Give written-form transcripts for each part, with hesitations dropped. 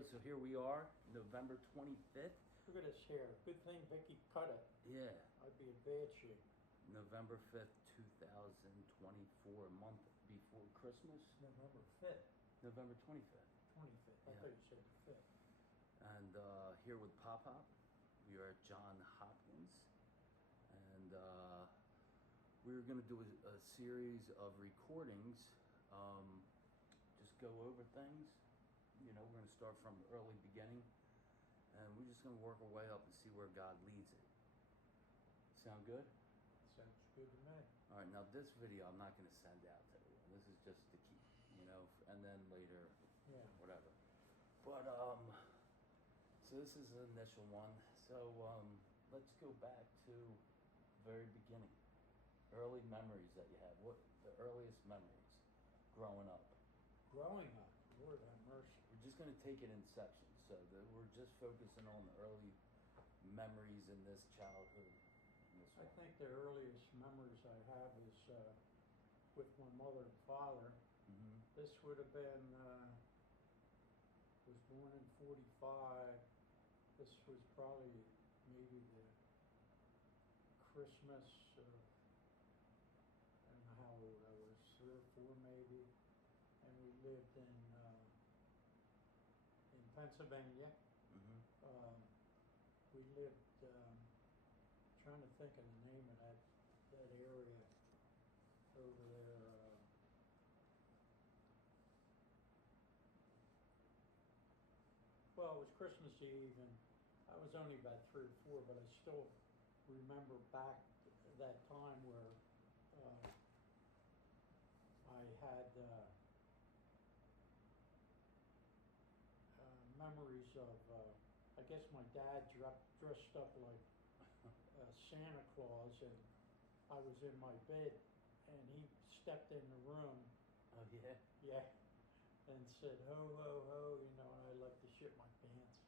right, so here we are, November 25th. Look at his hair. Good thing Vicky cut it. Yeah, I'd be in bad shape. November 5th, 2024, a month before Christmas. November 5th. November 25th. 25th. I Yeah. thought you said the 5th. And here with Pop Hop, we are at John Hopkins. And we're going to do a series of recordings, just go over things. You know, we're going to start from early beginning, and we're just going to work our way up and see where God leads it. Sound good? Sounds good to me. All right, now this video I'm not going to send out to everyone. This is just to keep, you know, and then later, Yeah. whatever. But, so this is the initial one. So, let's go back to the very beginning. Early memories that you have. What the earliest memories growing up? Growing up, Lord have mercy. We're just going to take it in sections, so that we're just focusing on the early memories in this childhood. In this I one. think the earliest memories I have is with my mother and father. Mm-hmm. This would have been, was born in 45. This was probably maybe the Christmas of, I don't know how old I was, 3 or 4 maybe. And we lived in Pennsylvania. Mm-hmm. We lived, trying to think of the name of that area over there. Well, it was Christmas Eve, and I was only about 3 or 4, but I still remember back that time where I had memories of, I guess my dad dressed up like Santa Claus, and I was in my bed, and he stepped in the room. Oh yeah. Yeah. And said, ho, ho, ho, you know, and I like to shit my pants.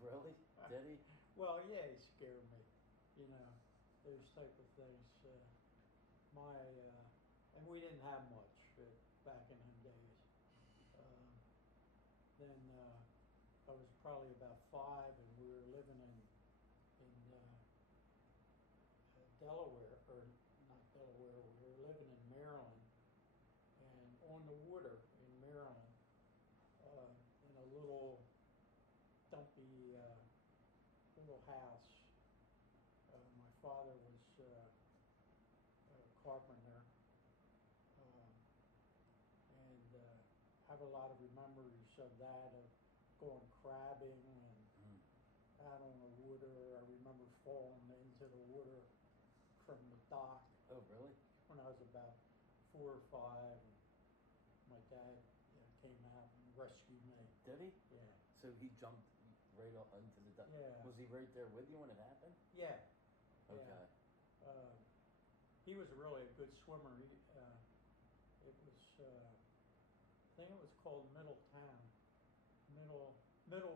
Really? Did he? Well, yeah, he scared me, you know, those type of things. And we didn't have much back in them days. Then I was probably about 5, and we were living in Delaware, or not Delaware, we were living in Maryland. And on the water in Maryland, in a little dumpy little house. My father was a carpenter, and have a lot of memories of that, of going crabbing and out on the water. I remember falling into the water from the dock. Oh really? When I was about 4 or 5, and my dad came out and rescued me. Did he? Yeah. So he jumped right off into the duck. Yeah. Was he right there with you when it happened? Yeah. Okay. Yeah. He was really a good swimmer. It was, I think it was called Middle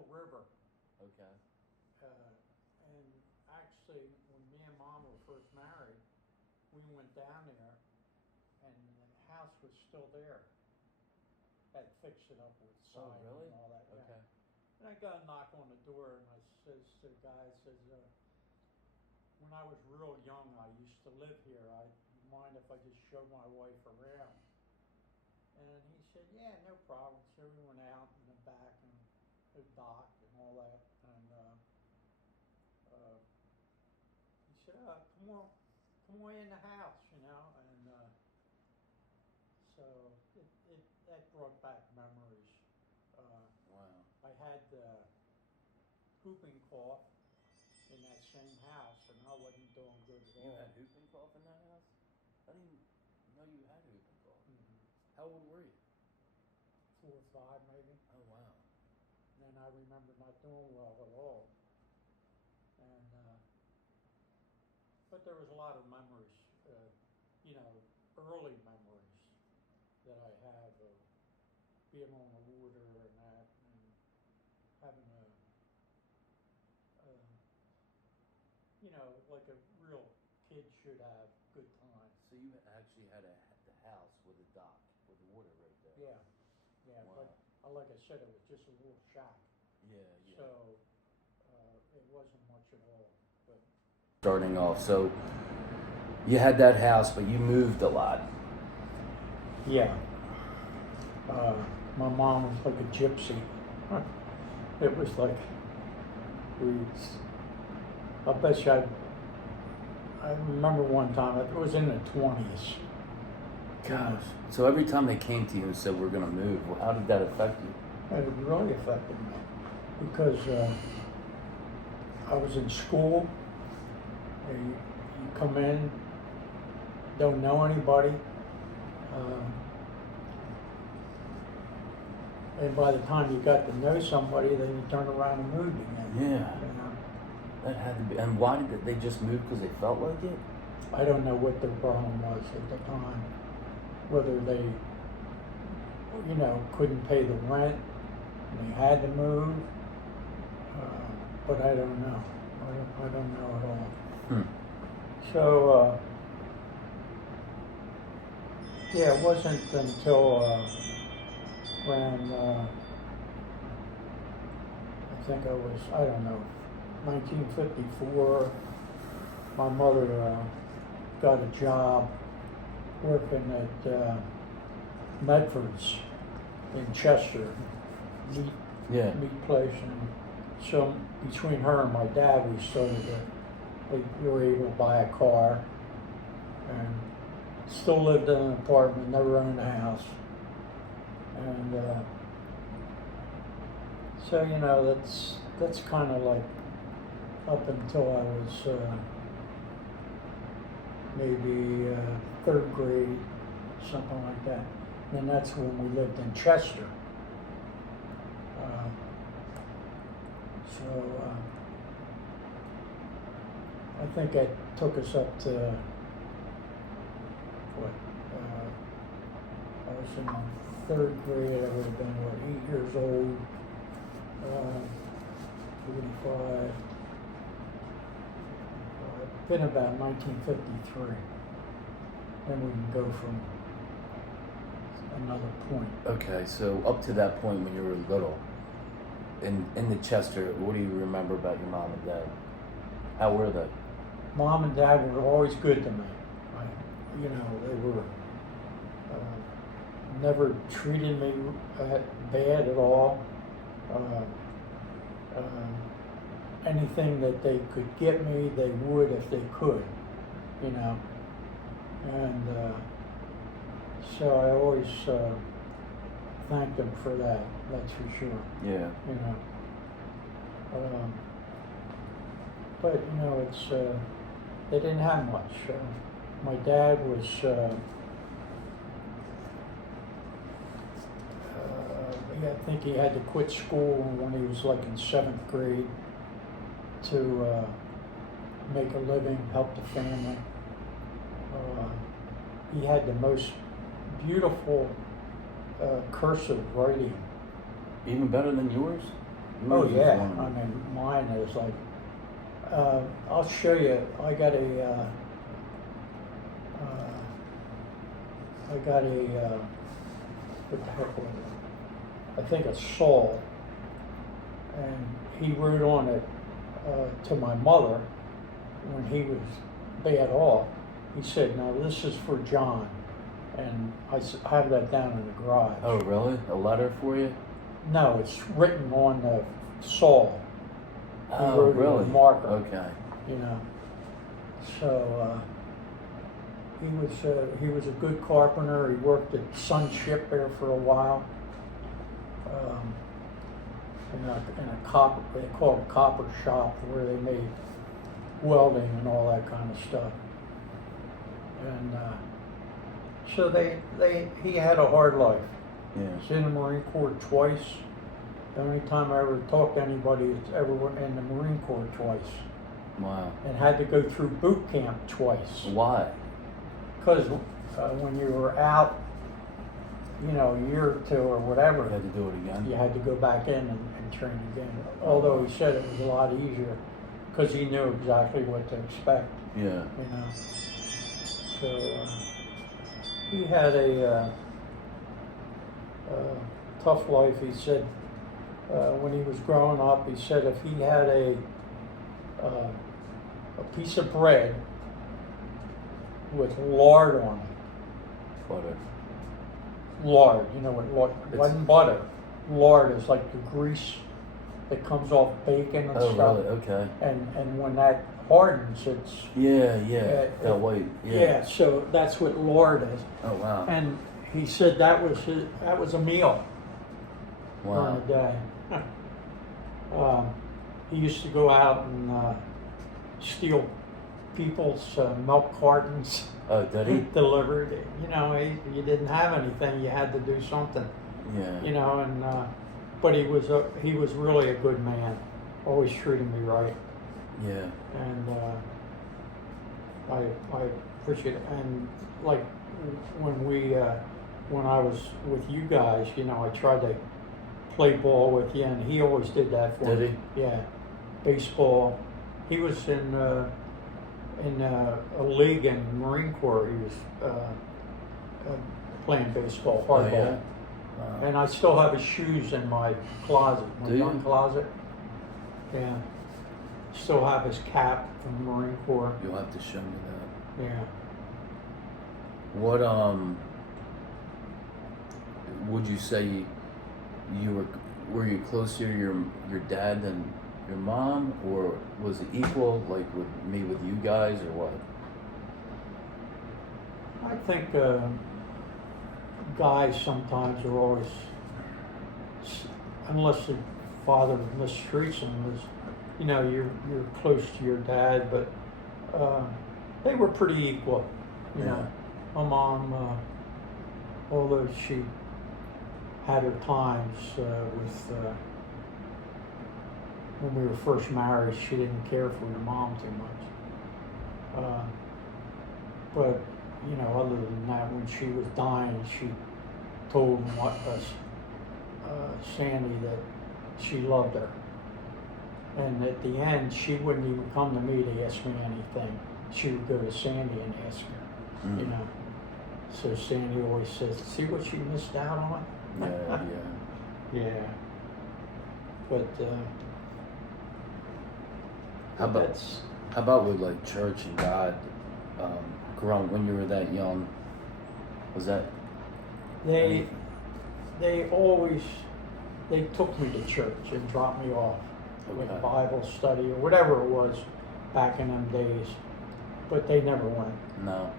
River. Okay. And actually, when me and Mom were first married, we went down there, and the house was still there. Had fixed it up with siding really? and all that. Okay. Yeah. And I got a knock on the door, and I says to the guy, when I was real young, I used to live here. I mind if I just show my wife around? And he said, yeah, no problem. So we went out in the back and the dock and all that. And he said, come on in the house, you know. And so that brought back memories. Wow. I had whooping cough in that same house, and I wasn't doing good at all. You had whooping cough in that house? I didn't even know you had whooping cough. Mm-hmm. How old were you? 4 or 5 maybe. Oh wow. And then I remember not doing well at all. And but there was a lot of memories, you know, early memories that I have of being on the water and that, and having you know, like a real kid should have good times. So you actually had the house with a dock with the water right there. Yeah, yeah. Wow. But like I said, it was just a little shack. Yeah, yeah. So it wasn't much at all. But Starting off, so you had that house, but you moved a lot. yeah, my mom was like a gypsy. It was like I bet you I remember one time, it was in the 20s. Gosh. So every time they came to you and said, we're going to move, well, how did that affect you? It really affected me because I was in school. You come in, don't know anybody, and by the time you got to know somebody, then you turn around and moved again. Yeah. You know? That had to be. And why did they just move? Because they felt like it? I don't know what their problem was at the time. Whether they, couldn't pay the rent and they had to move, but I don't know. I don't know at all. So, yeah, it wasn't until when I think I was, 1954, my mother got a job working at Medford's in Chester, meat place, and so between her and my dad, we were able to buy a car, and still lived in an apartment, never owned a house, and so that's kind of like up until I was maybe third grade, something like that. And that's when we lived in Chester. I think that took us up to I was in third grade. I would have been 8 years old. 45. Been about 1953. Then we can go from another point. Okay, so up to that point when you were little, in the Chester, what do you remember about your mom and dad? How were they? Mom and dad were always good to me. They were never treated me bad at all. Anything that they could get me, they would if they could, and so I always thanked them for that. That's for sure. Yeah. But it's they didn't have much. My dad was I think he had to quit school when he was like in 7th grade to make a living, help the family. He had the most beautiful cursive writing. Even better than yours? Oh yeah, I mean mine is like, I'll show you, I got a what the heck was it? I think a Saul, and he wrote on it to my mother when he was bad off. He said, "Now this is for John," and I have that down in the garage. Oh, really? A letter for you? No, it's written on the Saul. Oh, wrote really? It with a marker. Okay. So he was a good carpenter. He worked at Sun Ship there for a while. In a copper, they call it a copper shop, where they made welding and all that kind of stuff. And so he had a hard life. Yeah. He's in the Marine Corps twice. The only time I ever talked to anybody that's ever went in the Marine Corps twice. Wow. And had to go through boot camp twice. Why? Because when you were out, a year or two or whatever, You had to do it again? you had to go back in and train again. Although he said it was a lot easier because he knew exactly what to expect. Yeah. So he had a tough life. He said when he was growing up, he said if he had a piece of bread with lard on it, Butter. lard, you know what lard, it wasn't butter. Lard is like the grease that comes off bacon and Oh, stuff. really? Okay. And when that hardens, it's Yeah, that white. yeah. So that's what lard is. Oh, wow. And he said that was a meal Wow. during the day. He used to go out and steal people's milk cartons Oh, did he? delivered. You know, you didn't have anything; you had to do something. Yeah. You know, and but he was really a good man. Always treated me right, Yeah. and I appreciate it. And like when I was with you guys, you know, I tried to play ball with you, and he always did that for me. Did he? Yeah, baseball. He was in a league in the Marine Corps. He was playing baseball, hardball. Oh, yeah. Wow. And I still have his shoes in my closet, my Do you? gun closet. Yeah. Still have his cap from the Marine Corps. You'll have to show me that. Yeah. What would you say you were you closer to your dad than your mom, or was it equal, like with me with you guys, or what? I think guys sometimes are always, unless the father mistreats them, you know, you're close to your dad, but they were pretty equal. You know, my mom, although she had her times with when we were first married, she didn't care for your mom too much. But you know, other than that, when she was dying, she told Sandy that she loved her. And at the end, she wouldn't even come to me to ask me anything. She would go to Sandy and ask her, you know. So Sandy always says, "See what she missed out on?" Yeah, yeah. Yeah. But How about with like church and God? Growing when you were that young, was that? they took me to church and dropped me off with Okay. Bible study or whatever it was back in them days, but they never went. No.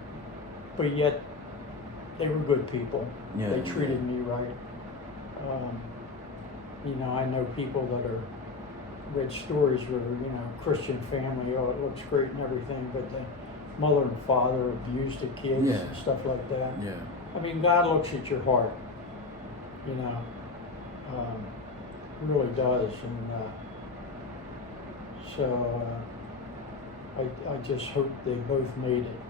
But yet they were good people. Yeah, They treated me right. You know, I know people that are read stories where, you know, Christian family, oh, it looks great and everything, but the mother and father abused the kids and stuff like that. Yeah. I mean, God looks at your heart, you know, really does. And so I just hope they both made it.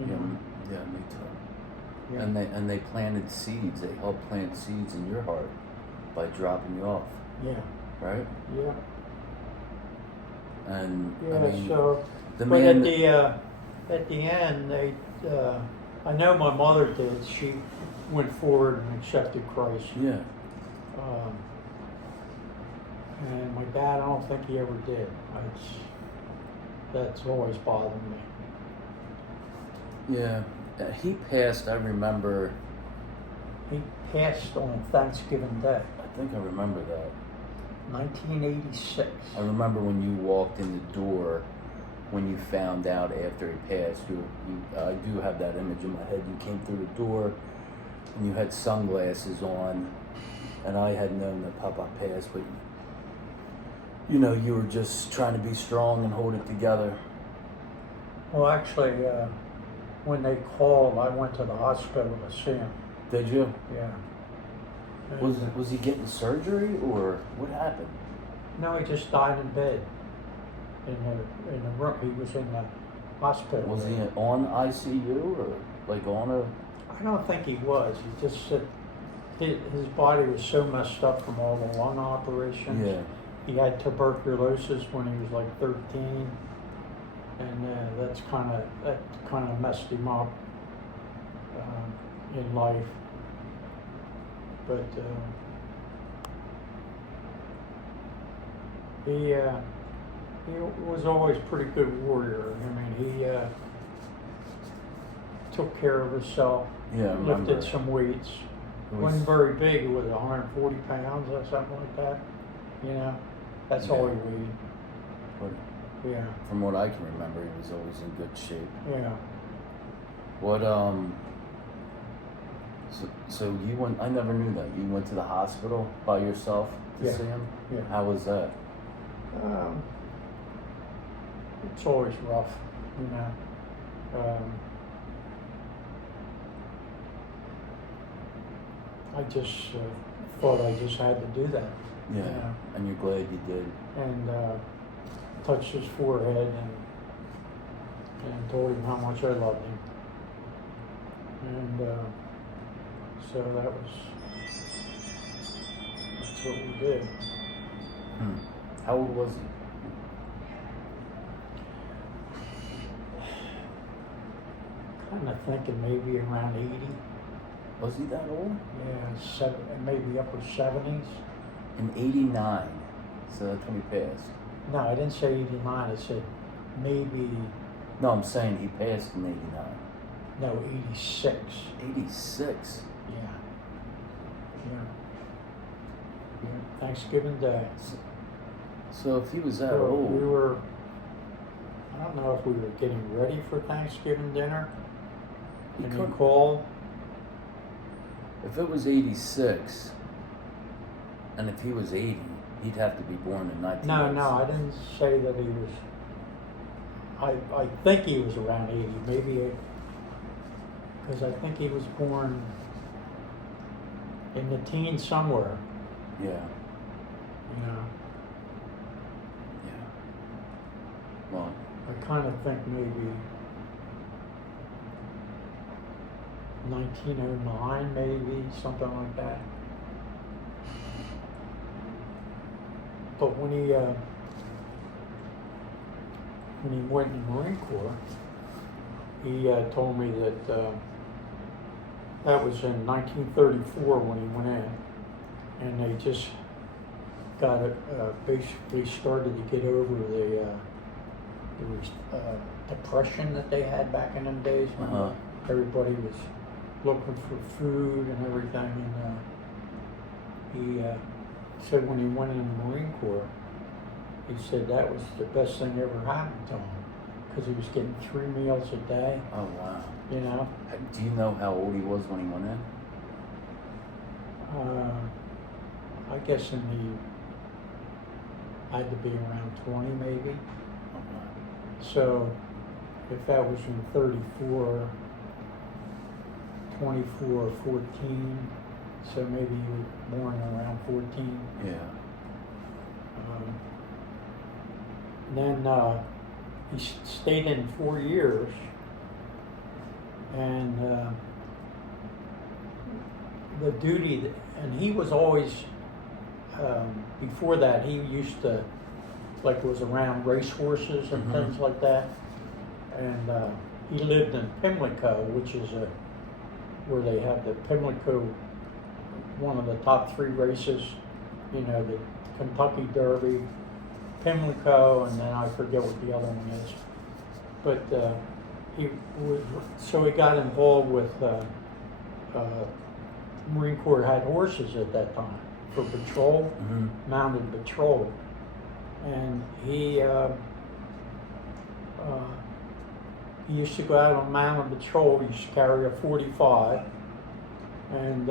You know? Yeah, me too. Yeah. And they planted seeds. They helped plant seeds in your heart by dropping you off, Yeah. right? Yeah. And Yeah. I mean, So, the but man. at the end, they, I know my mother did. She went forward and accepted Christ. Yeah. And my dad, I don't think he ever did. That's always bothered me. Yeah. He passed. I remember. He passed on Thanksgiving Day, I think I remember that. 1986. I remember when you walked in the door, when you found out after he passed. I do have that image in my head. You came through the door, and you had sunglasses on, and I had known that Papa passed, but you know, you were just trying to be strong and hold it together. Well, actually, when they called, I went to the hospital to see him. Did you? Yeah. Was he getting surgery or what happened? No, he just died in bed. In the room, he was in the hospital. Was he on ICU or like on a? I don't think he was. He just said his body was so messed up from all the lung operations. Yeah. He had tuberculosis when he was like 13, and that kind of messed him up in life. But He was always a pretty good warrior. I mean, he took care of himself, Yeah, I remember. lifted some weights. It was- Wasn't very big. It was 140 pounds or something like that. You know, that's all he weighed. but Yeah, from what I can remember, he was always in good shape. yeah. What so you went? I never knew that. You went to the hospital by yourself to Yeah. see him. Yeah. How was that? It's always rough, you know. I just thought I just had to do that. Yeah. Yeah. And you're glad you did. And touched his forehead and told him how much I loved him. And so that's what we did. How old was he? Kind of thinking maybe around 80. Was he that old? Yeah, maybe upper 70s. In '89. So that's when he passed. No, I didn't say 89. I said maybe, No, I'm saying he passed in '89. no, 86. 86. Yeah. Yeah. Yeah. Thanksgiving Day. So if he was that So old, we were, I don't know if we were getting ready for Thanksgiving dinner. he And you couldn't. called. If it was '86, and if he was 80, he'd have to be born in 1986. No, I didn't say that he was. I think he was around 80, maybe, because I think he was born in the teens somewhere, Yeah. you know. Yeah. Well, I kind of think maybe 1909, maybe, something like that. But when he went in the Marine Corps, he told me that that was in 1934 when he went in, and they just got it, basically started to get over the depression that they had back in them days when everybody was looking for food and everything. And he said when he went in the Marine Corps, he said that was the best thing ever happened to him because he was getting 3 meals a day. oh wow. You know, Do you know how old he was when he went in? I guess had to be around 20 maybe. Okay. So if that was in 34, 24, 14, so maybe you were born around 14. Yeah. Then he stayed in 4 years, and the duty, and he was always, before that, he used to, like, was around racehorses and things like that, and he lived in Pimlico, which is where they have the Pimlico, one of the top 3 races, you know, the Kentucky Derby, Pimlico, and then I forget what the other one is. But he got involved with Marine Corps had horses at that time for patrol, mounted patrol, and he used to go out on mounted patrol. He used to carry a .45, and